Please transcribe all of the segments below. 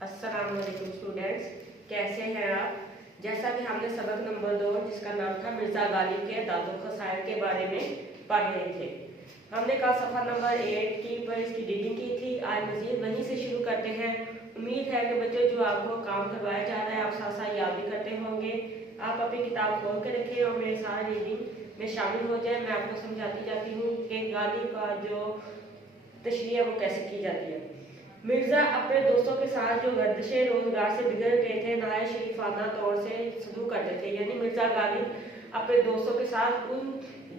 अस्सलाम वालेकुम स्टूडेंट्स, कैसे हैं आप। जैसा कि हमने सबक नंबर 2 जिसका नाम था मिर्ज़ा गालिब के दादो खसाइल के बारे में पढ़ रहे थे। हमने कल सफ़ा नंबर 8 की पर इसकी रीडिंग की थी। आज मज़ीद वहीं से शुरू करते हैं। उम्मीद है कि बच्चों जो आपको काम करवाया जा रहा है आप साथ साथ याद भी करते होंगे। आप अपनी किताब खोल के रखें और मेरे साथ रीडिंग में शामिल हो जाए। मैं आपको समझाती जाती हूँ कि गालिब का जो तशरीह है वो कैसे की जाती है। मिर्जा अपने दोस्तों के साथ जो गर्दिशे रोजगार से बिगड़ गए थे नहाय शरीफाना तौर से सलूक करते थे। यानी मिर्जा गालिब अपने दोस्तों के साथ उन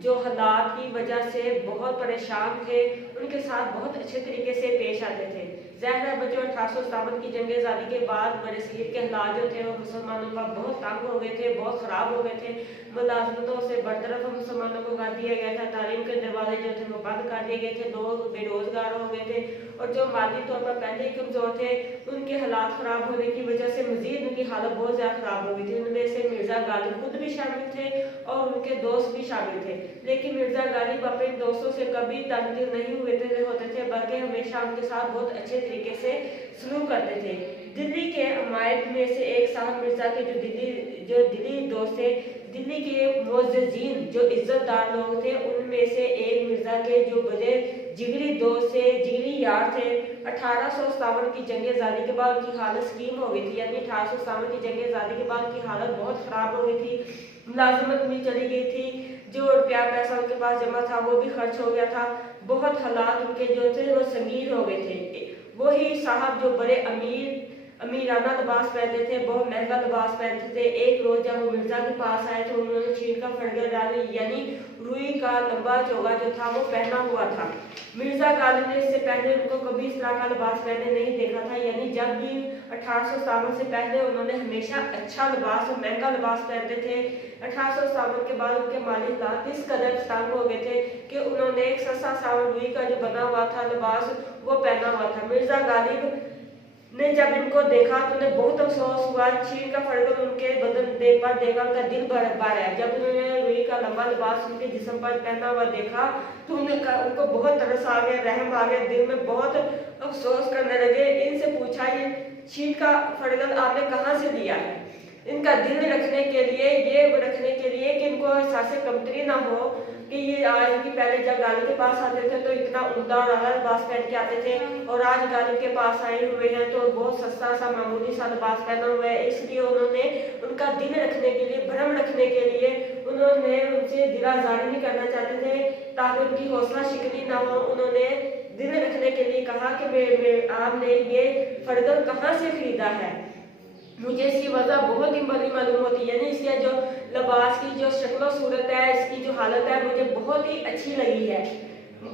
जो हालात की वजह से बहुत परेशान थे उनके साथ बहुत अच्छे तरीके से पेश आते थे। ज़ाहिर बच्चों 1857 की जंग आज़ादी के बाद बड़े सगीर के हालात जो थे वो मुसलमानों पर बहुत तंग हो गए थे, बहुत ख़राब हो गए थे। मुलाजमतों से बरतरफ मुसलमानों को कर दिया गया था, तालीम के दरवाजे जो थे वो बंद कर दिए गए थे, लोग बेरोजगार हो गए थे और जो माली तौर पर पहले ही कमज़ोर थे उनके हालात ख़राब होने की वजह से मज़ीद उनकी हालत बहुत ज़्यादा ख़राब हो गई थी। उनमें से मिर्ज़ा गालिब खुद भी शामिल थे और उनके दोस्त भी शामिल थे। लेकिन मिर्ज़ा गालिब अपने दोस्तों से कभी तंग नहीं होते थे बल्कि हमेशा उनके साथ बहुत अच्छे तरीके से सलूक करते थे। दिल्ली के अमायद में से एक साहब मिर्ज़ा के जो दिल्ली दोस्त थे, दिल्ली के मोअज़्ज़िज़ीन जो इज्जतदार लोग थे उनमें से एक मिर्ज़ा के जो बड़े जिगरी दोस्त थे, जिगरी यार थे। 1857 की जंग आज़ादी के बाद उनकी हालत स्कीम हो गई थी। यानी 1857 की जंग आज़ादी के बाद उनकी हालत बहुत ख़राब हो गई थी, मुलाजमत भी चली गई थी, जो रुपया पैसा उनके पास जमा था वो भी खर्च हो गया था। बहुत हालात उनके जो थे वो संगीन हो गए थे। वही साहब जो बड़े अमीराना लिबास पहनते थे, बहुत महंगा लिबास पहनते थे। एक रोज जब वो मिर्जा के पास आए तो उन्होंने चीन का फड़गर डाली यानी रुई का लंबा चोगा जो था वो पहना हुआ था। मिर्जा गालिब ने इससे पहले उनको कभी इस तरह का लिबास पहने नहीं देखा था। यानी जब भी 1857 से पहले उन्होंने हमेशा अच्छा लिबास और महंगा लिबास पहनते थे। 1857 के बाद उनके माली हालात इस कदर तंग हो गए थे कि उन्होंने एक सस्ता सावन रुई का जो बना हुआ था लिबास वो पहना हुआ था। मिर्जा गालिब ने जब इनको देखा तो उन्हें बहुत अफसोस हुआ। चीन का फड़गर उनके बदन पर देखा उनका दिल भर आया। जब उन्होंने रुई का लंबा लिबास उनके जिस्म पर पहना हुआ देखा तो उनको बहुत तरस आ गया, रहम आ गया, दिल में बहुत अफसोस करने लगे। इनसे पूछा ये चीन का फड़गर आपने कहाँ से लिया है। इनका दिल रखने के लिए कि इनको एहसास कमतरी ना हो कि ये आज की पहले जब गालिब के पास आते थे तो इतना उम्दा और आला लिबास पहन के आते थे और आज गालिब के पास आए हुए हैं तो बहुत सस्ता सा मामूली सा लिबास पहना हुआ है। इसलिए उन्होंने उनका दिल रखने के लिए, भरम रखने के लिए उन्होंने उनसे दिल आज़ारी नहीं करना चाहते थे ताकि उनकी हौसला शिकनी ना हो। उन्होंने दिल रखने के लिए कहा कि आपने ये फड़गर कहाँ से खरीदा है, मुझे इसकी वजह बहुत ही बड़ी मालूम होती है। यानी इसके जो लिबास की जो शक्ल सूरत है, इसकी जो हालत है मुझे बहुत ही अच्छी लगी है।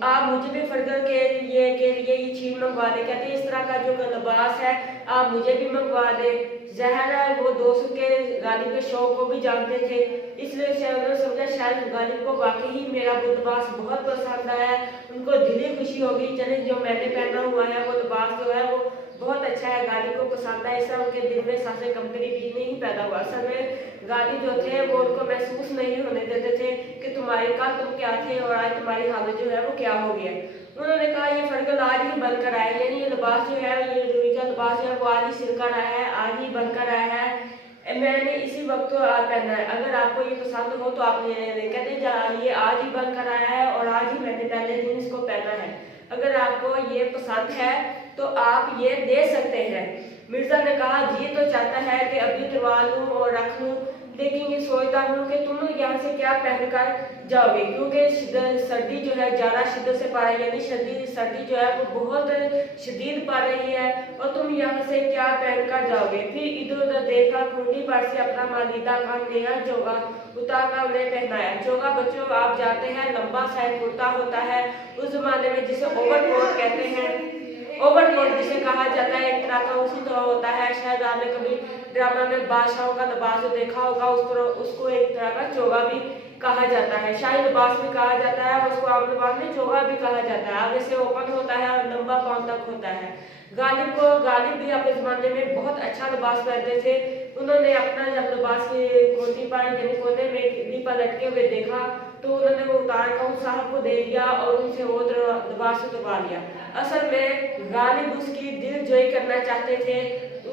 आप मुझे भी फड़गर के लिए ये चीज मंगवा दे। कहते हैं इस तरह का जो लिबास है आप मुझे भी मंगवा दे। ज़ाहिर है वो दोस्त के गालिब के शौक को भी जानते थे, इसलिए उन्होंने समझा शायद गालिब को वाकई ही मेरा वो लिबास बहुत पसंद आया, उनको दिली खुशी होगी। चले जो मैंने पहना हुआ है वो लिबास जो है वो बहुत अच्छा है, गालिब को पसंद है। इससे उनके दिल में सांसें कंपनी भी नहीं पैदा हुआ। असल में गालिब जो थे वो उनको महसूस नहीं होने देते थे कि तुम्हारे कल तुम क्या थे और आज तुम्हारी हालत जो है वो क्या हो गया। उन्होंने कहा ये फड़गर आज ही बनकर आया, यानी ये लिबास जो है, ये रुई का लिबास जो है वो आज ही सिलकर आया है, आज ही बनकर आया है, मैंने इसी वक्त तो पहना है। अगर आपको ये पसंद हो तो आप ले लें। कहते ये आज ही बनकर आया है और आज ही मैंने पहले दिन इसको पहना है। अगर आपको ये पसंद है तो आप ये दे सकते हैं। मिर्जा ने कहा जी तो चाहता है कि अभी तुड़वा लूँ और रख लूँ, लेकिन ये सोचता हूँ कि तुम यहाँ से क्या पहन कर जाओगे, क्योंकि सर्दी जो है ज़्यादा शिद्दत से पड़ रही है, यानी सर्दी जो है वो बहुत शदीद पड़ रही है और तुम यहाँ से क्या पहन कर जाओगे। फिर इधर उधर देखा, खूंटी पर से अपना मालिदा का नया चोगा उतार कर उन्हें पहनाया। चोगा बच्चों आप जानते हैं लंबा सा कुर्ता होता है, उस जमाने में जिसे ओवरकोट कहते हैं। ओवरकोट जिसे कहा जाता है एक तरह का उसी तरह होता है। शायद आपने कभी ड्रामा में बादशाहों का लिबास जो देखा होगा उसको एक तरह का चोगा भी कहा जाता है, शाही लिबास भी कहा जाता है, उसको आम लिबास में चोगा भी कहा जाता है। आगे से ओपन होता है और लंबा पांव तक होता है। गालिब भी अपने जमाने में बहुत अच्छा लिबास पहनते थे। उन्होंने अपना जब लिबास की कोटी पर यानी कोने में पर लटके हुए देखा तो उन्होंने वो उतार कर उस साहब को दे दिया और उनसे वो लिबास उतरवा लिया। असल में गालिब उसकी दिल जोई करना चाहते थे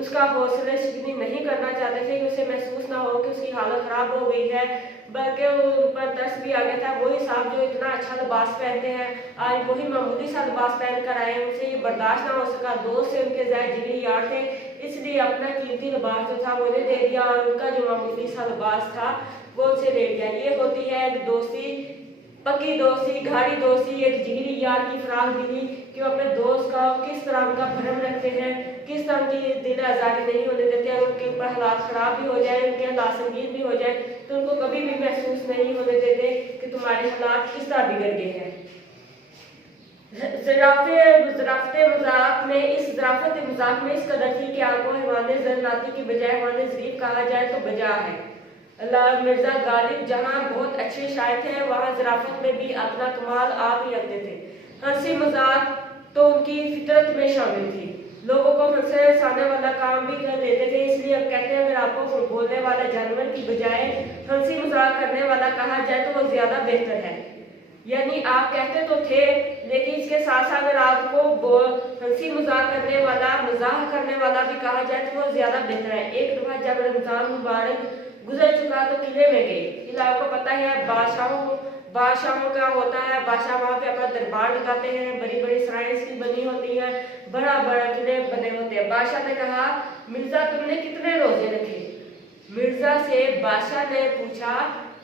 उसका हौसला शिकनी नहीं करना चाहते थे कि उसे महसूस ना हो कि उसकी हालत खराब हो गई है, बल्कि उन पर तरस भी आ गया था। वही साहब जो इतना अच्छा लिबास पहनते हैं, आज वही मामूली सा लिबास पहन कर आए, उनसे ये बर्दाश्त ना हो सका। दोस्त से उनके ज़ाहिर जिगरी यार थे, इसलिए अपना कीमती लिबास जो था वो उन्हें दे दिया और उनका जो मामूली सा लिबास था वो उनसे ले लिया। ये होती है एक दोस्ती, पक्की दोस्ती, गाढ़ी दोस्ती, एक जिगरी यार की फराग दिली कि वो अपने दोस्त का किस तरह उनका भरम रखते हैं, किस तरह की दिल आज़ादी नहीं होने देते हैं। उनके ऊपर हालात ख़राब भी हो जाए, उनके हालात संगीन भी हो जाए, तो उनको कभी भी महसूस नहीं होने देते कि तुम्हारे हालात किस तरह बिगड़ गए हैं। ज़राफ़त मज़ाक में इस कदर थी कि आपको हैवान ज़रनाती की बजाय हैवान ज़रीफ़ कहा जाए तो बजा है। मिर्ज़ा गालिब जहाँ बहुत अच्छे शायर थे, वहाँ ज़राफ़त में भी अपना कमाल आप ही रखते थे। हंसी मजाक तो उनकी फितरत में शामिल थी। लोगों को हंसे हंसाने वाला काम भी कर लेते थे, इसलिए अब कहते हैं अगर आपको बोलने वाला जानवर की बजाय हंसी मजाक करने वाला कहा जाए तो वो ज़्यादा बेहतर है। यानी आप कहते तो थे, लेकिन इसके साथ साथ अगर आपको हंसी मजाक करने वाला, मजाक करने वाला भी कहा जाए तो वो ज़्यादा बेहतर है। एक दफ़ा जब रमज़ान मुबारक गुजर चुका तो किले में गए। किला आपको पता है बादशाहों का होता है, बादशाह वहाँ पे अपना दरबार लगाते हैं, बड़ी बड़ी सराय इसकी बनी होती है, बड़ा बड़ा किले बने होते हैं। बादशाह ने कहा, मिर्जा तुमने कितने रोजे रखे? मिर्जा से बादशाह ने पूछा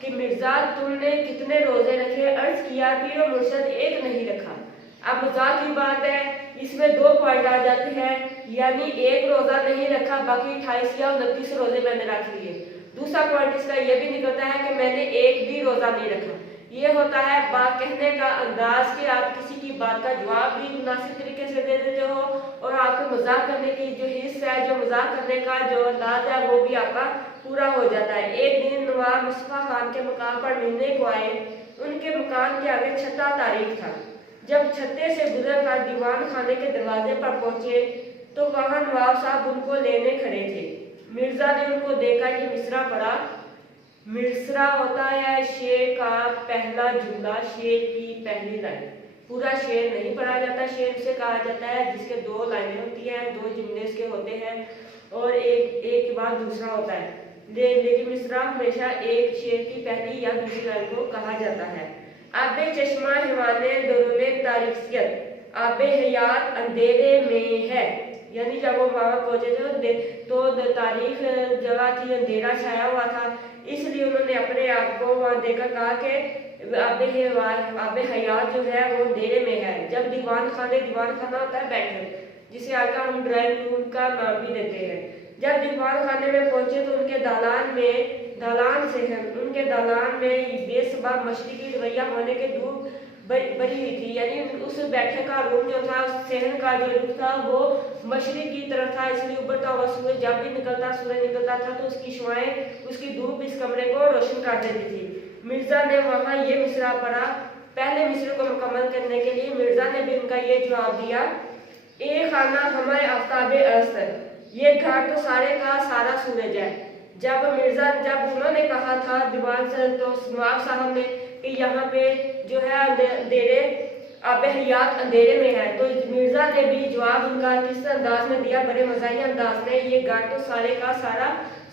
कि मिर्जा तुमने कितने रोजे रखे? अर्ज किया पीरो मुर्शद एक नहीं रखा। अब मजाक की बात है, इसमें 2 पॉइंट आ जाते हैं, यानी एक रोजा नहीं रखा, बाकी 28 या 29 रोजे मैंने रख लिए। दूसरा पॉइंट इसका यह भी निकलता है कि मैंने एक भी रोजा नहीं रखा। ये होता है बात कहने का अंदाज कि आप किसी की बात का जवाब भी मुनासिब तरीके से दे देते हो और आपके मजाक करने की जो हिस्सा है, जो मजाक करने का जो अंदाज है, वो भी आपका पूरा हो जाता है। एक दिन नवाब मुस्तफा खान के मकान पर मिलने को आए। उनके मकान के आगे छठा तारीख था। जब छत्ते से गुजर कर दीवान खाने के दरवाजे पर पहुंचे तो वहां नवाब साहब उनको लेने खड़े थे। मिर्जा ने उनको देखा, ये मिसरा पढ़ा। मिसरा होता है शेर का पहला जुमला, शेर की पहली लाइन। पूरा शेर नहीं पढ़ा जाता, शेर उसे कहा जाता है जिसके 2 लाइनें होती हैं, 2 जुमले इसके होते हैं और एक के बाद दूसरा होता है। लेकिन मिसरा हमेशा एक शेर की पहली या दूसरी लाइन को कहा जाता है। आबे चश्मा हिवाने दरुने तारीफियत, आबे हयात अंधेरे में है। यानी जब वो वहाँ पहुंचे थे तो तारीख जगह थी, अंधेरा छाया हुआ था, इसलिए उन्होंने अपने आप को वहाँ देखकर कहा कि आबे हयात जो है वो अंधेरे में है। जब दीवान खाना होता है बैठक, जिसे आजकल हम ड्राइंग रूम का नाम भी देते हैं। जब दीवान खाने में पहुंचे तो उनके दालान में बेसबा मशरकी रवैया होने के धूप बड़ी हुई थी। यानी उस बैठक का रूम जो था, उस सहन का जो रूम था वो मशरिक की तरफ था, इसलिए उभरता हुआ सूरज जब भी सूरज निकलता था तो उसकी शुआएं, उसकी धूप इस कमरे को रोशन कर देती थी। मिर्जा ने वहाँ ये मिसरा पढ़ा। पहले मिसरे को मुकम्मल करने के लिए मिर्जा ने भी उनका ये जवाब दिया, ए खाना हमारे आफ्ताबे अस्तर, ये घर तो सारे का सारा सूरज है। जब उन्होंने कहा था दीवान से, तो नवाब साहब ने कि यहाँ पे जो है अंधेरे आबे हयात अंधेरे में है, तो मिर्जा ने भी जवाब उनका किस अंदाज में दिया, बड़े मज़ाही अंदाज में, ये घर तो सारे का सारा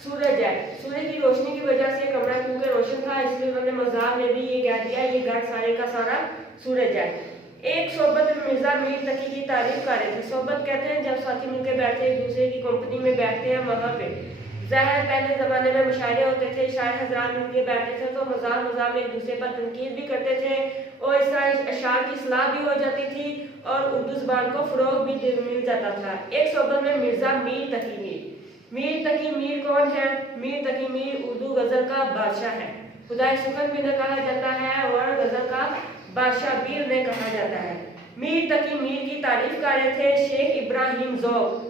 सूरज है। सूरज की रोशनी की वजह से कमरा क्योंकि रोशन था, इसलिए उन्होंने मजाक में भी ये कह दिया, ये घर सारे का सारा सूरज है। एक सोबत में मिर्जा मीर तकी की तारीफ कर रहे थे। सोबत कहते हैं जब साथी मिलकर बैठते हैं, एक दूसरे की कंपनी में बैठते हैं, वहाँ पे ज़ाहिर पहले ज़माने में मुशायरे होते थे, शायर हज़रात मिलकर बैठते थे तो मजाक में एक दूसरे पर तनकीद भी करते थे और इस तरह अशार की सलाह भी हो जाती थी और उर्दू ज़बान को फ़रोग भी मिल जाता था। एक सोबत में मिर्जा मीर तकी मीर कौन है? मीर तकी मीर उर्दू गज़ल का बादशाह है। खुदाई सुखन भी ने कहा जाता है और गज़ल का बादशाह भी उन्हें कहा जाता है। मीर तकी मीर की तारीफ कर रहे थे शेख इब्राहिम ज़ौक़।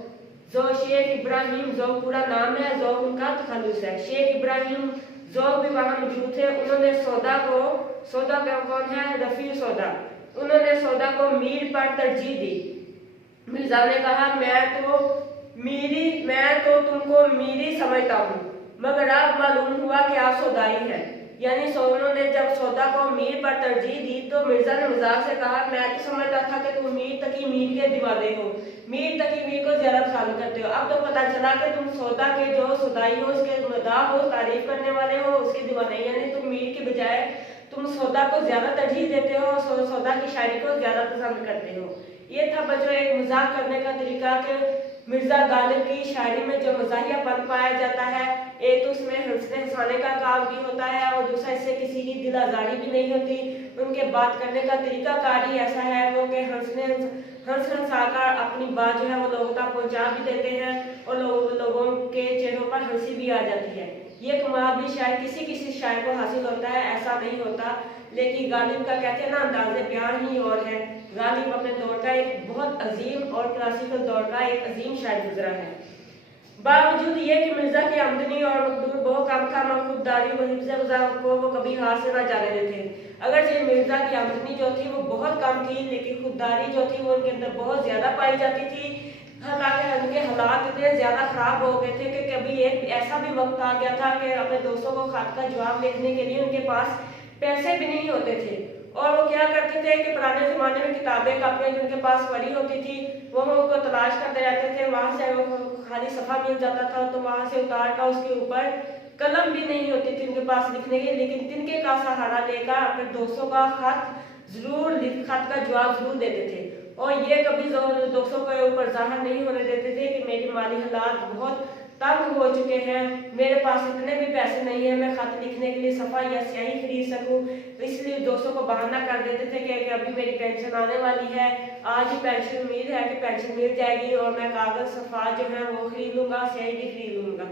शेख इब्राहिम ज़ौक़ पूरा नाम है, ज़ौक़ उनका तखल्लुस है। शेख इब्राहिम ज़ौक़ भी वहाँ मौजूद थे। उन्होंने सौदा का कौन है? रफ़ी सौदा। उन्होंने सौदा को मीर पर तरजीह दी। मिर्जा ने कहा मैं तो तुमको मीरी समझता हूँ, मगर अब मालूम हुआ कि आप सौदाई हैं। यानी उन्होंने जब सौदा को मीर पर तरजीह दी तो मिर्जा ने मजाक से कहा, मैं तो समझता था कि तुम मीर तकी मीर के दीवाने हो, मीर तकी मीर को ज्यादा पसंद करते हो। अब तो पता चला कि तुम सौदा के जो सुदाई हो, उसके मदाह हो, तारीफ करने वाले हो, उसके दीवाने, यानी तुम मीर की बजाय तुम सौदा को ज्यादा तरजीह देते हो, सौदा की शायरी को ज्यादा पसंद करते हो। ये था बच्चों एक मजाक करने का तरीका कि मिर्जा गालिब की शायरी में जो मजाहियापन पाया जाता है, एक तो उसमें हंसने हंसाने का काम भी होता है और दूसरा इससे किसी की दिल आजारी भी नहीं होती। उनके बात करने का तरीका कार ही ऐसा है वो कि हंस हंसाकर अपनी बात जो है वो लोगों तक पहुंचा भी देते हैं और लोगों के चेहरों पर हंसी भी आ जाती है। ये कमाल भी शायद किसी शायर को हासिल होता है, ऐसा नहीं होता। लेकिन गालिब का कहते हैं ना अंदाज़े बयान ही और है। गालिब अपने दौर का एक बहुत अजीम और क्लासिकल दौर का एक अजीम शायर गुजरा है। बावजूद ये कि मिर्जा की आमदनी और मकदूर बहुत कम था, मगर खुददारी व हिफ्ज़-ए-गुज़ा को वो कभी हाथ से न जाने देते। अगरचे मिर्जा की आमदनी जो थी वो बहुत कम थी, लेकिन खुददारी जो थी वो उनके अंदर बहुत ज्यादा पाई जाती थी। हालांकि उनके हालात इतने ज्यादा खराब हो गए थे कि कभी एक ऐसा भी वक्त आ गया था कि अपने दोस्तों को खत का जवाब लिखने के लिए उनके पास पैसे भी नहीं होते थे। और वो क्या करते थे कि पुराने जमाने में किताबें कापियां जो उनके पास पड़ी होती थी वो उनको तलाश करते रहते थे। वहां से वो खाली सफा मिल जाता था तो वहां से उतार कर उसके ऊपर कलम भी नहीं होती थी उनके पास लिखने की, लेकिन तिनके का सहारा लेकर अपने दोस्तों का खत का जवाब जरूर देते थे। और ये कभी दोस्तों के ऊपर जाहिर नहीं होने देते थे कि मेरी माली हालात बहुत तंग हो चुके हैं, मेरे पास इतने भी पैसे नहीं है मैं खत लिखने के लिए सफा या स्याही खरीद सकूं। तो इसलिए दोस्तों को बहाना कर देते थे कि अभी मेरी पेंशन आने वाली है, आज ही पेंशन उम्मीद है कि पेंशन मिल जाएगी और मैं कागज सफा जो है वो खरीद लूंगा, स्याही भी खरीद लूंगा।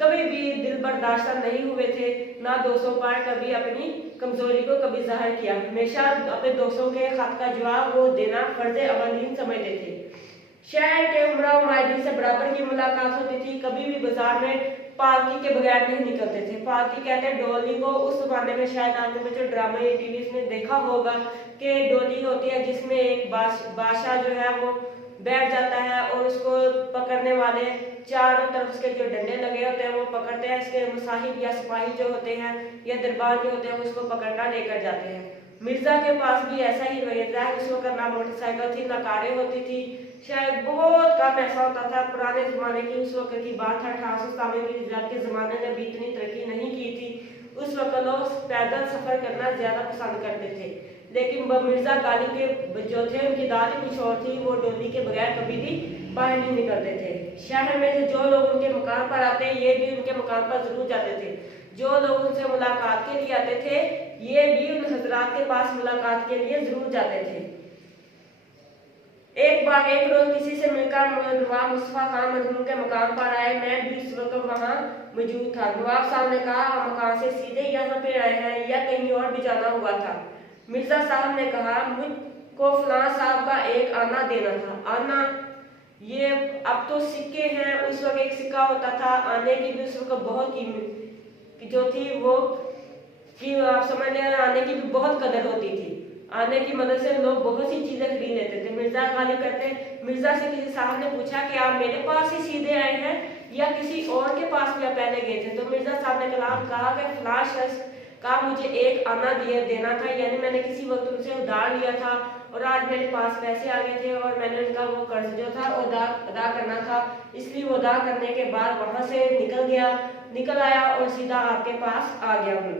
कभी भी दिल बर्दाश्त नहीं हुए थे, ना दोस्तों पर कभी अपनी कमजोरी को कभी जाहिर किया। हमेशा अपने दोस्तों के खत का जवाब वो देना फर्ज अवलीन समझते थे। शहर के उमरा माहिदीन से बराबर की मुलाकात होती थी, कभी भी बाजार में पालकी के बगैर नहीं निकलते थे। पालकी कहते हैं डोली को। उस जमाने में शायद आपने बच्चों ड्रामे टीवी में देखा होगा कि डोली होती है जिसमें एक बादशाह जो है वो बैठ जाता है और उसको पकड़ने वाले चारों तरफ उसके जो डंडे लगे होते हैं वो पकड़ते हैं। इसके मुसाहिब या सिपाही जो होते हैं या दरबार जो होते हैं उसको पकड़कर लेकर जाते हैं। मिर्जा के पास भी ऐसा ही रवैया है। उस वक्त ना मोटरसाइकिल थी ना कारें होती थी, शायद बहुत कम ऐसा होता था। पुराने जमाने की उस वक्त की बात है, 1897 की हिजरत के जमाने में भी इतनी तरक्की नहीं की थी। उस वक्त लोग पैदल सफर करना ज्यादा पसंद करते थे, लेकिन मिर्जा गालिब के जो थे उनकी दाल कुछ और थी, वो डोली के बगैर कभी भी बाहर नहीं निकलते थे। शहर में जो लोग उनके मकान पर आते ये भी उनके मकान पर जरूर जाते थे। जो लोग उनसे मुलाकात के लिए आते थे ये भी उन हजरात के पास मुलाकात के लिए जरूर जाते थे। एक रोज किसी से मिलकर नवाब मुस्तफा खान मरहूम के मकान पर आए। मैं भी इस वक्त वहां मौजूद था। नवाब साहब ने कहा हम मकान से सीधे यहाँ पे आए हैं या कहीं और भी जाना हुआ था। मिर्जा साहब ने कहा मुझको फलां साहब का एक आना देना था। आना ये अब तो सिक्के हैं, उस वक्त एक सिक्का होता था। आने की भी उस वक्त बहुत कीमत जो थी वो कि आप समझ लें आने की भी बहुत कदर होती थी। आने की मदद से लोग बहुत सी चीजें खरीद लेते थे। मिर्जा गालिब कहते मिर्जा से किसी साहब ने पूछा कि आप मेरे पास ही सीधे आए हैं या किसी और के पास भी आप पहले गए थे। तो मिर्जा साहब ने कहा कि फलां शख्स का मुझे एक आना देना था, यानी मैंने किसी वक्त उनसे उधार लिया था और आज मेरे पास पैसे आ गए थे और मैंने उनका वो कर्ज जो था अदा करना था, इसलिए वो अदा करने के बाद वहां से निकल आया और सीधा आपके पास आ गया हूँ।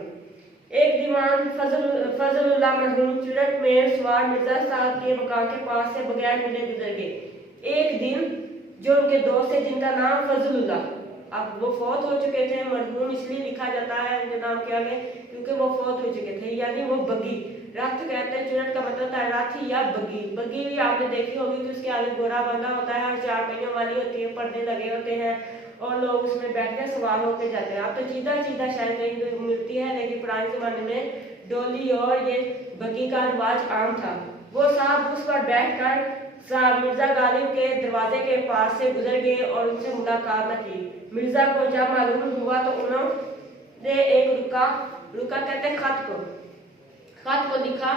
एक दीवान फजलुल्लाह मरहूम चुरट में सवार मिर्जा साहब के मकान के पास से बगैर मिले गुजर गए। एक दिन जो उनके दोस्त थे जिनका नाम फजलुल्लाह, अब वो फौत हो चुके थे, मरहूम इसलिए लिखा जाता है उनके नाम के आगे क्योंकि वो फौत हो चुके थे, यानी वो बगी रथ कहते हैं। चुरट का मतलब था रथ या बगी। बगी भी आपने देखी होगी कि उसके आगे घोड़ा बंधा होता है और 4 पहियों वाली होती है, पर्दे लगे होते हैं और लोग उसमें बैठकर सवार होकर जाते हैं। अब तो सीधा शायद कहीं मिलती है, लेकिन पुराने जमाने में डोली और ये बगी का रिवाज आम था। वो साहब उस पर बैठकर मिर्जा गालिब के दरवाजे के पास से गुजर गए और उनसे मुलाकात न की। मिर्जा को जब मालूम हुआ तो उन्होंने एक रुका कहते खत को लिखा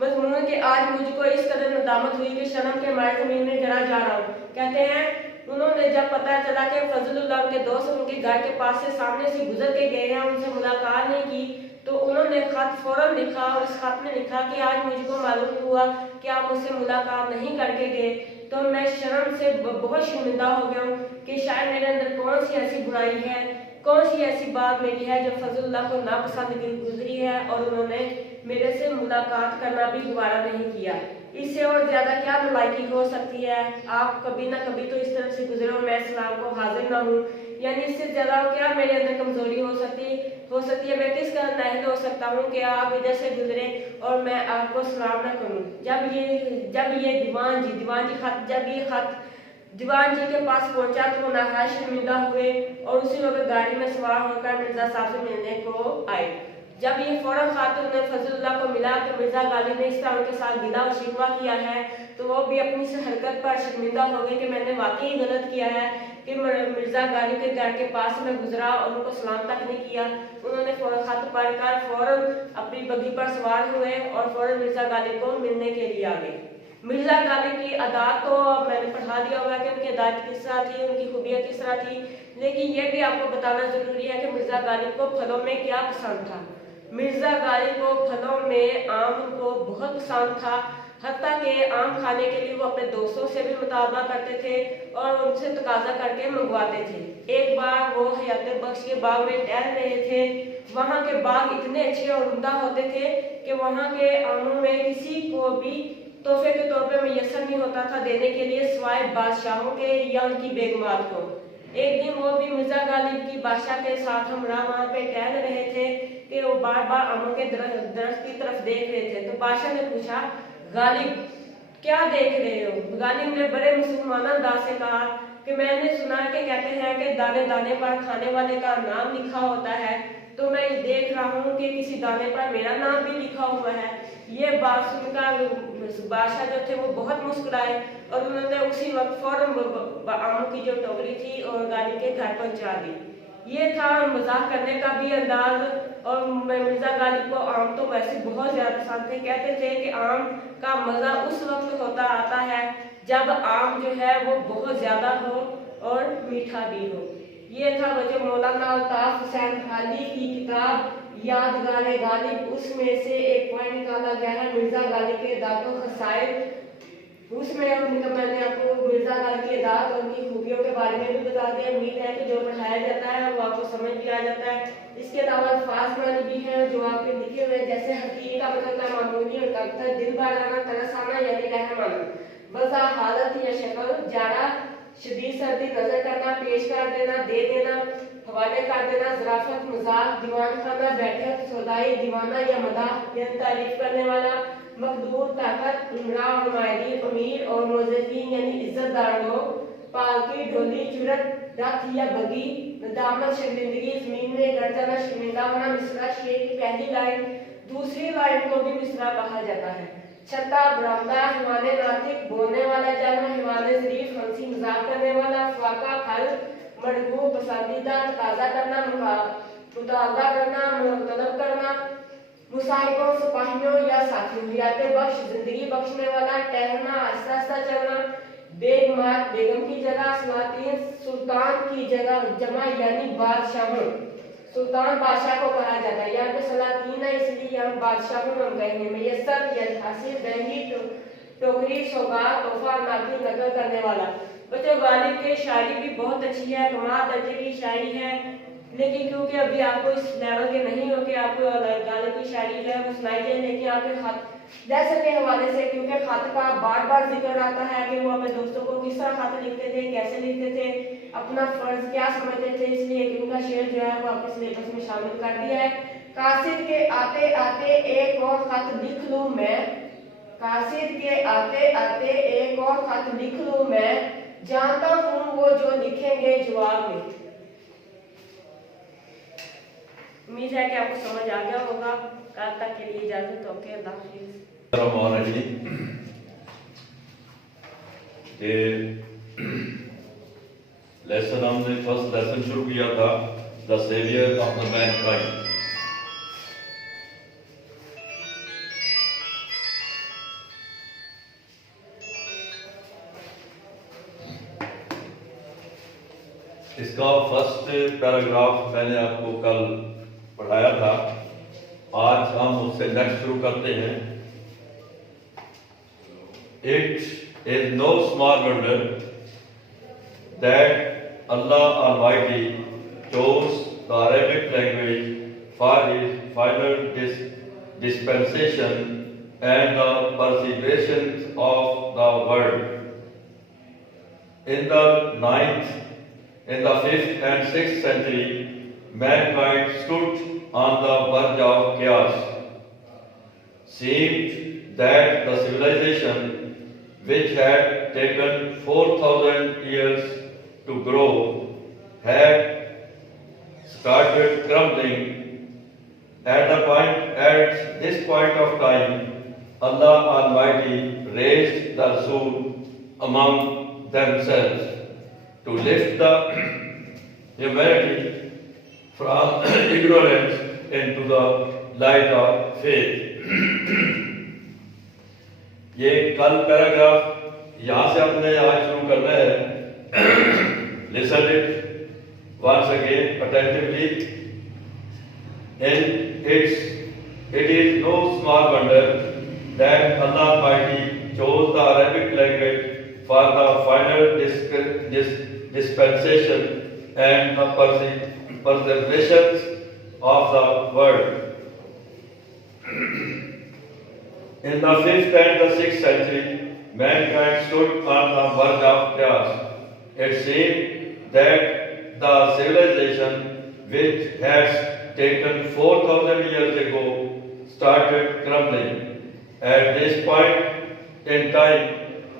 मजमून कि आज मुझको इस कदर नदामत हुई कि शर्म के मारे जमीन में गिरा जा रहा हूँ। कहते हैं उन्होंने जब पता चला कि फजलुल्लाह के दोस्त उनके घर के पास से सामने से गुजर के गए हैं, उनसे मुलाकात नहीं की, तो उन्होंने खत फौरन लिखा और इस खत में लिखा कि आज मुझको मालूम हुआ कि आप मुझसे मुलाकात नहीं करके गए, तो मैं शर्म से बहुत शर्मिंदा हो गया हूँ कि शायद मेरे अंदर कौन सी ऐसी बुराई है, कौन सी ऐसी बात मेरी है जो फजलुल्लाह को नापसंद गुजरी है और उन्होंने मेरे से मुलाकात करना भी दोबारा नहीं किया। इससे और ज्यादा क्या नलायकी हो सकती है? आप कभी ना कभी तो इस तरह से गुजरे और मैं इस्लाम को हाजिर ना हूँ, यानी इससे ज्यादा क्या मेरे अंदर कमजोरी हो सकती है? मैं किस कारण नाअहल हो सकता हूँ कि आप इधर से गुजरे और मैं आपको सलाम ना करूँ? जब ये दीवान जी के पास पहुंचा तो वो नहायत शर्मिंदा हुए और उसी वक्त गाड़ी में सवार होकर मिर्जा साहब से मिलने को आए। जब ये फौरन खातून ने फजलुल्लाह को मिला कि मिर्जा गालिब ने इस तरह उनके साथ गिला और शिकवा किया है, तो वो भी अपनी इस हरकत पर शर्मिंदा हो गए कि मैंने वाकई गलत किया है कि मिर्जा गालिब के घर के पास में गुजरा और उनको सलाम तक नहीं किया। उन्होंने फौरन खत पढ़कर फौरन अपनी बग्घी पर सवार हुए और फौरन मिर्जा गालिब को मिलने के लिए आ गए। मिर्जा गालिब की अदात तो मैंने पढ़ा दिया हुआ कि उनकी अदात किस तरह थी, उनकी खूबियाँ किस तरह थी, लेकिन यह भी आपको बताना जरूरी है कि मिर्जा गालिब को फलों में क्या पसंद था। मिर्जा गालिब को फलों में आम को बहुत पसंद था, हत्ता के आम खाने के लिए वो अपने दोस्तों से भी मुतालबा करते थे और उनसे तकाजा करके मंगवाते थे। एक बार वो हयात बख्श के बाग में टहल रहे थे। वहाँ के बाग इतने अच्छे और उम्दा होते थे कि वहाँ के आमों में किसी को भी तोहफे के तौर पर मैसर नहीं होता था देने के लिए, सिवाय बादशाहों के या उनकी बेगमात को। एक दिन वो भी मिर्जा गालिब की बादशाह के साथ हम वहाँ पे टहल रहे थे कि वो बार बार आमों के दरख्त की तरफ देख रहे थे। तो बादशाह ने पूछा, गालिब क्या देख रहे हो? गालिब ने बड़े मुसलमाना अंदाज से कहा कि मैंने सुना है कि कहते हैं कि दाने दाने पर खाने वाले का नाम लिखा होता है, तो मैं देख रहा हूँ कि किसी दाने पर मेरा नाम भी लिखा हुआ है। ये बात सुनकर बादशाह जो थे वो बहुत मुस्कुराए और उन्होंने उसी वक्त फौरन आमों की जो टोकरी थी और गालिब के घर पहुंचा दी। ये था मजाक करने का भी अंदाज। और मिर्जा गालिब को आम तो वैसे बहुत ज्यादा पसंद थे। कहते थे कि आम का मजा उस वक्त होता आता है जब आम जो है वो बहुत ज्यादा हो और मीठा भी हो। ये था वजह मौलाना अल्ताफ हुसैन खाली की किताब यादगार गालिब, उसमें से एक पॉइंट निकाला गया है मिर्जा गालिब के दातों खसाइल। उसमें मैंने आपको मिर्जा गालिब के दात और उनकी खूबियों के बारे में भी बता दिया। उम्मीद है कि जो पढ़ाया जाता है वो आपको समझ भी आ जाता है। इसके अलावा अल्फाज मानी भी हैं जो आपके लिखे हुए, जैसे हकीक का मतलब है मामूली और कमतर, दिल बहलाना, तरस आना यानी रहम आना, बजा हालत या शक्ल, जाड़ा, शदीद सर्दी, नजर करना, पेश कर देना, दे देना, हवाले कर देना, ज़राफत, मजाक, दीवान खाना, बैठक, सौदाई, दीवाना या मदाह, तारीफ करने वाला, मकदूर, ताकत, उमरा, नुमाइंदी, अमीर और मुअज़्ज़ज़ीन यानी इज्जतदार लोग, पालकी, ढोली, चुरत, रथ या बगी, नदामत, शर्मिंदगी, जमीन में गड़ जाना, शर्मिंदा होना। मिसरा शेर की पहली लाइन, दूसरी लाइन को भी मिसरा कहा जाता है। छत्ता, बरामदा, हिमाने नातिक, बोलने वाला जाना, हिमाने ज़रीफ, हंसी मजाक करने वाला, फाका, फल, मरगूब, पसंदीदा, ताज़ा करना, मुतालबा करना, तलब करना, मुसाहिबों, सिपाहियों या साथियों, हयात बख्श, जिंदगी बख्शने वाला, टहलना, आहिस्ता आहिस्ता चलना, बेगमात, बेगम की जगह, सलातीन, सुल्तान की जगह जमा यानी बादशाहों, सुल्तान बादशाह को कहा जाता है। यहाँ पे सलातीन है इसलिए यहाँ बादशाहों हम कहेंगे। मैसर या हासिल, दही, टोकरी, सौगात, तोहफा, नाकी, नकल करने वाला। बच्चों गालिब की शायरी भी बहुत अच्छी है, कमाल दर्जे की शायरी है, लेकिन क्योंकि अभी आपको इस लेवल के नहीं हो कि आपको गालिब की शायरी जो है वो सुनाई दे, लेकिन आपके खत जैसे के हवाले से, क्योंकि खत का बार बार जिक्र आता है कि वो अपने दोस्तों को किस तरह खत लिखते थे, कैसे लिखते थे, अपना फर्ज क्या समझते थे, इसलिए उनका शेर जो है वो आपके सिलेबस में शामिल कर दिया है। कासिद के आते आते एक और खत लिख लूं मैं, कासिद के आते आते एक और खत लिख लूं मैं, जानता हूं वो जो लिखेंगे जवाब में। उम्मीद है कि आपको समझ आ गया होगा। कल तक के लिए इजाजत, ओके, अल्लाह हाफिज़। लेसन हमने फर्स्ट लेसन शुरू किया था, the saviour of the mankind. इसका फर्स्ट पैराग्राफ मैंने आपको कल पढ़ाया था। आज हम उससे नेक्स्ट शुरू करते हैं। is no small wonder that Allah Almighty chose the Arabic language for His final dispensation and the perseverance of the world. In the 9th, in the 5th and 6th century, mankind stood on the verge of chaos. Seemed that the civilization, which had taken 4,000 years to grow, had started crumbling. At this point of time, Allah Almighty raised the Rasul among themselves to lift the humanity from ignorance into the light of faith. ये कल paragraph यहाँ से अपने आज शुरू करना है. Listen it once again attentively. And it is no small wonder that Allah Almighty chose the Arabic language for the final dispensation and the preservation of the world. In the 5th and the 6th century, mankind stood on the verge of chaos. It seemed that the civilization which has taken 4,000 years ago started crumbling. At this point in time,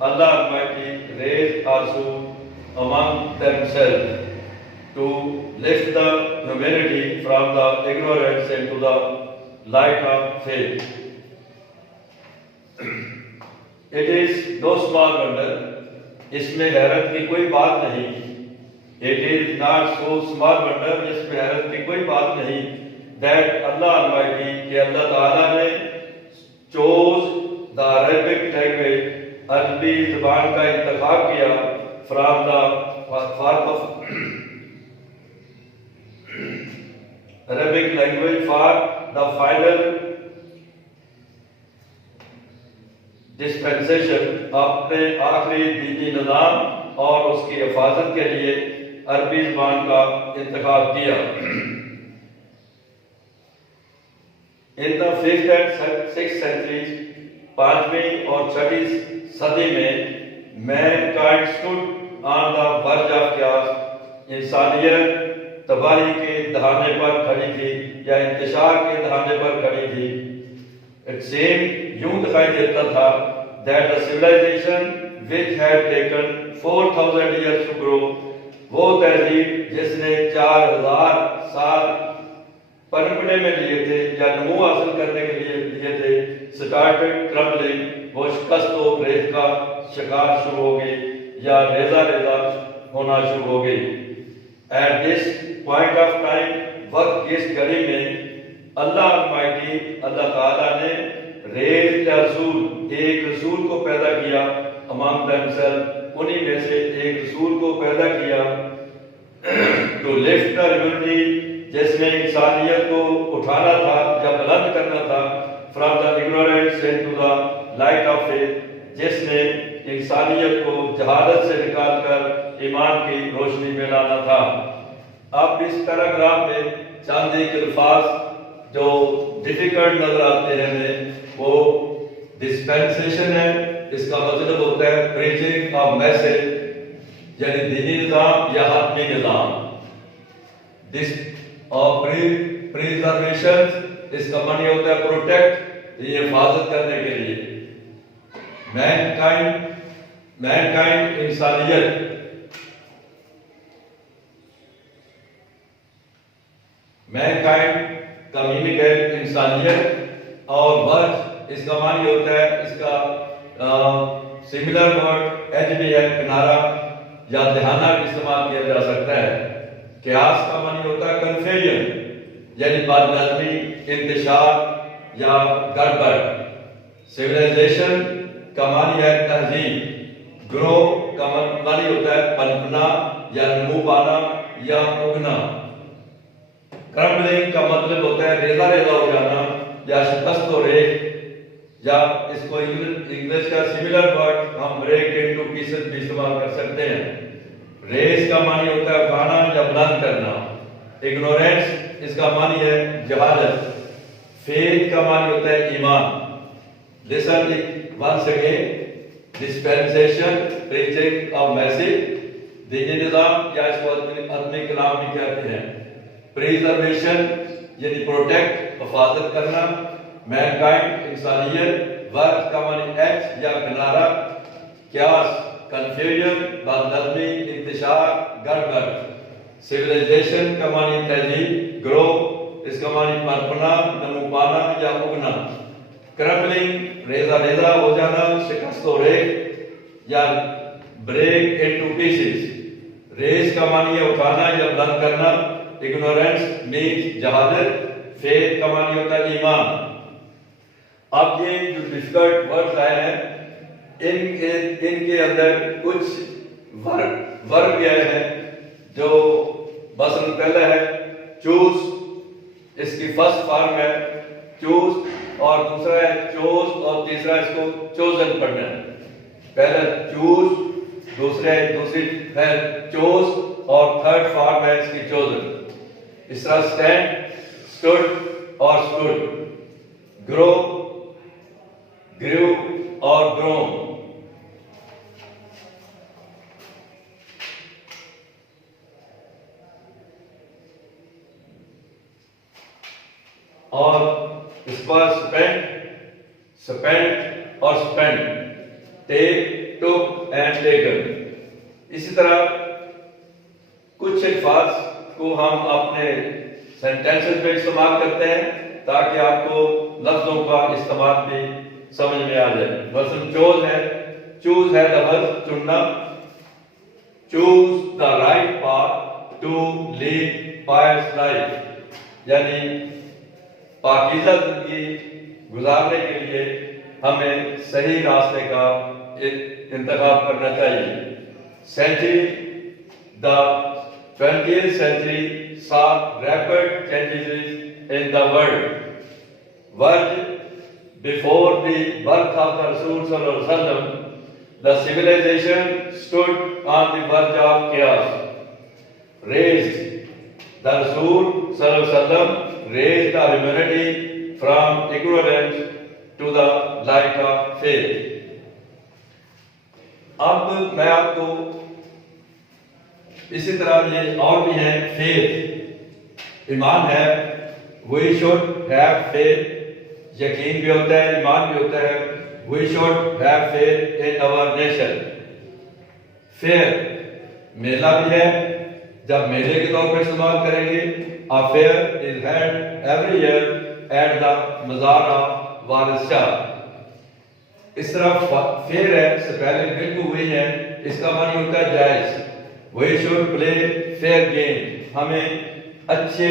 Allah Almighty raised Rasul among themselves to lift the humanity from the ignorance into the light of faith. It is no small wonder, इसमें हैरत की कोई बात नहीं. It is not so small wonder, इसमें हैरत की कोई बात नहीं, that Allah Almighty, कि अल्लाह ताला ने chose the Arabic language, अरबी ज़बान का इंतखाब किया from the Arabic language for the final dispensation, अपने आखिरी दीनी निज़ाम और उसकी हिफाजत के लिए अरबी ज़बान का इंतखाब किया. In the 5th and 6th centuries, 5वीं और 6वीं सदी में mankind stood on the verge of chaos. इंसानियत तबाही के दहाने पर खड़ी थी या इंतशार के दहाने पर खड़ी थी. It seemed यूं दिखाई देता था that the civilization which had taken 4,000 years to grow, वो तहजीब जिसने 4,000 साल पनपने में लिए थे या नमू हासिल करने के लिए थे, started crumbling, वो शिकस्त व रेत का शिकार शुरू हो गई या रेजा रेजा होना शुरू हो गई. At this point of time, वक्त इस घड़ी में अल्लाह अलमाइटी, अल्लाह ताला ने रेज रसूल, एक रसूल को पैदा किया अमंग themselves, उन्हीं में से एक रसूल को पैदा किया to lift the humanity, जिसने इंसानियत को उठाना था या बुलंद करना था from the ignorance into the light of faith, जिसने इंसानियत को जहालत से निकालकर ईमान की रोशनी में लाना था. अब इस पैराग्राफ में चंद एक अल्फाज जो डिफिकल्ट नजर आते हैं हमें, वो डिस्पेंसेशन है. इसका मतलब होता है प्रीचिंग ऑफ मैसेज, यानी दीनी निज़ाम या हतमी निज़ाम. दिस और प्रिजर्वेशन, इसका मानी होता है प्रोटेक्ट, ये हिफाजत करने के लिए. मैनकाइंड इंसानियत, मैनकाइंड का मीनिंग है इंसानियत, और वर्ज इसका मानी होता है, इसका सिमिलर वर्ड एज भी है, किनारा या दहाना भी इस्तेमाल किया जा सकता है. क्यास का मानी होता है कन्फ्यूजन, यानी बदनज़मी, इंतशार या गड़बड़. सिविलाइजेशन का मानी है तहजीब. ग्रो का मानी होता है पनपना या नमू पाना या उगना. क्रम्बलिंग का मतलब होता है रेजा रेजा हो जाना या शिकस्त हो रेख. या इसको इंग्लिश का सिमिलर वर्ड हम ब्रेक इनटू पीसेस भी इस्तेमाल कर सकते हैं। रेस का मानी होता है उठाना या बुलंद करना। इग्नोरेंस इसका मानी है जहालत। फेथ का मानी होता है ईमान। Listen once again, dispensation preaching of message, दीनी निजाम या इसको आदमी कलाम भी कहते हैं। प्रिजर्वेशन यानी प्रोटेक्ट हिफाजत करना। मैनकाइंड इंसानियत। वर्क का मानी एक्ट या किनारा। क्यास कंफ्यूजन बदनज़मी इंतशार गड़बड़। सिविलाइजेशन का मानी तहजीब। ग्रो इसका मानी पनपना नमू पाना या उगना। क्रम्बलिंग रेजा रेजा हो जाना शिकस्त हो रेख या ब्रेक इनटू पीसेस। रेस का मानी है उठाना या बुलंद करना। इग्नोरेंस मीन्स जहालत। फेथ का मानी होता है ईमान। अब ये जो डिफिकल्ट वर्ड्स आए हैं इनके अंदर कुछ वर्ब आए हैं जो मसलन पहला है चूज, इसकी फर्स्ट फॉर्म है चूज, और दूसरा है चोज, और तीसरा इसको चोजन पढ़ना है। पहला चूज, दूसरी है चोज, और थर्ड फॉर्म है इसकी चोजन। इस तरह स्टैंड, स्टूड और स्टूड। ग्रो, ग्रू और ग्रोन। और इस पर स्पेंट और spend, take, took and taken. इसी तरह कुछ अल्फाज को हम अपने सेंटेंसेस में इस्तेमाल करते हैं ताकि आपको लफ्जों का इस्तेमाल भी समझ में आ जाए। मसलन चूज है लफ्ज चुनना। Choose the right path to lead pious life, यानी पाकीज़ा जिंदगी गुजारने के लिए हमें सही रास्ते का इंतखाब करना चाहिए। Century, the 20th century saw rapid changes in the world. Before the birth of the Rasul Sallallahu Alaihi Wasallam, the civilization stood on the verge of chaos. The Rasul Sallallahu Alaihi Wasallam raised the humanity from ignorance to the light of faith. अब मैं आपको इसी तरह ये और भी है faith, ईमान है। We should have faith, यकीन भी होता है ईमान भी होता है। We should have faith in our nation. Fair मेला भी है, जब मेले के तौर पर इस्तेमाल करेंगे। A fair is held every year at the मज़ार ऑफ वारिस शाह। इस तरह फेयर है स्पेलिंग बिल्कुल वही है, इसका मानी होता है जायज। We should play fair game, हमें अच्छे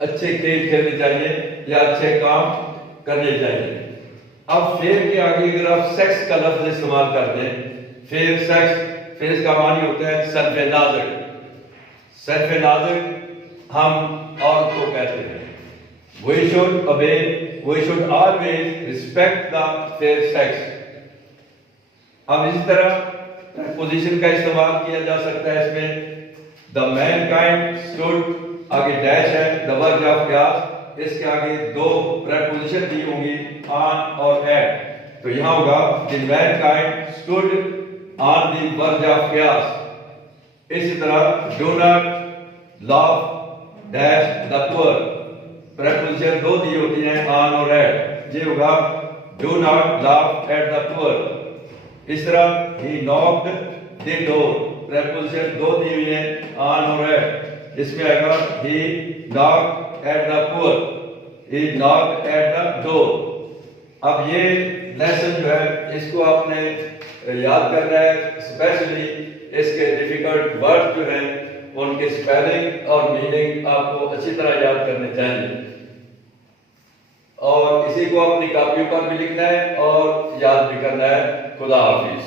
खेल खेलने चाहिए या अच्छे काम करने चाहिए। अब फेयर के आगे अगर आप सेक्स का लफ्ज इस्तेमाल करते हैं, फेयर सेक्स, फिर इसका मानी होता है सर्फ़े नाज़िर। सर्फ़े नाज़िर हम औरत को कहते हैं। We should always respect the fair sex। अब इस तरह पोजीशन का इस्तेमाल किया जा सकता है इसमें। द मैनकाइंड स्टूड, आगे डैश है, द वर्ज ऑफ क्यास, इसके आगे दो प्रेपोजिशन दी होंगी ऑन और एट। तो यहां होगा the Mankind stood on the verge of क्यास। इसी तरह do not laugh dash the poor, preposition दो दी होती हैं ऑन और एट। ये होगा do not laugh at the poor. इस तरह he knocked the door, preposition दो दी हुई है on और at। इसमें आएगा he knocked at the door, he knocked at the door। अब ये लेसन जो है इसको आपने याद करना है, स्पेशली इसके डिफिकल्ट वर्ड जो हैं उनके स्पेलिंग और मीनिंग आपको अच्छी तरह याद करने चाहिए। और इसी को अपनी कॉपी पर भी लिखना है और याद भी करना है। खुदा हाफिज।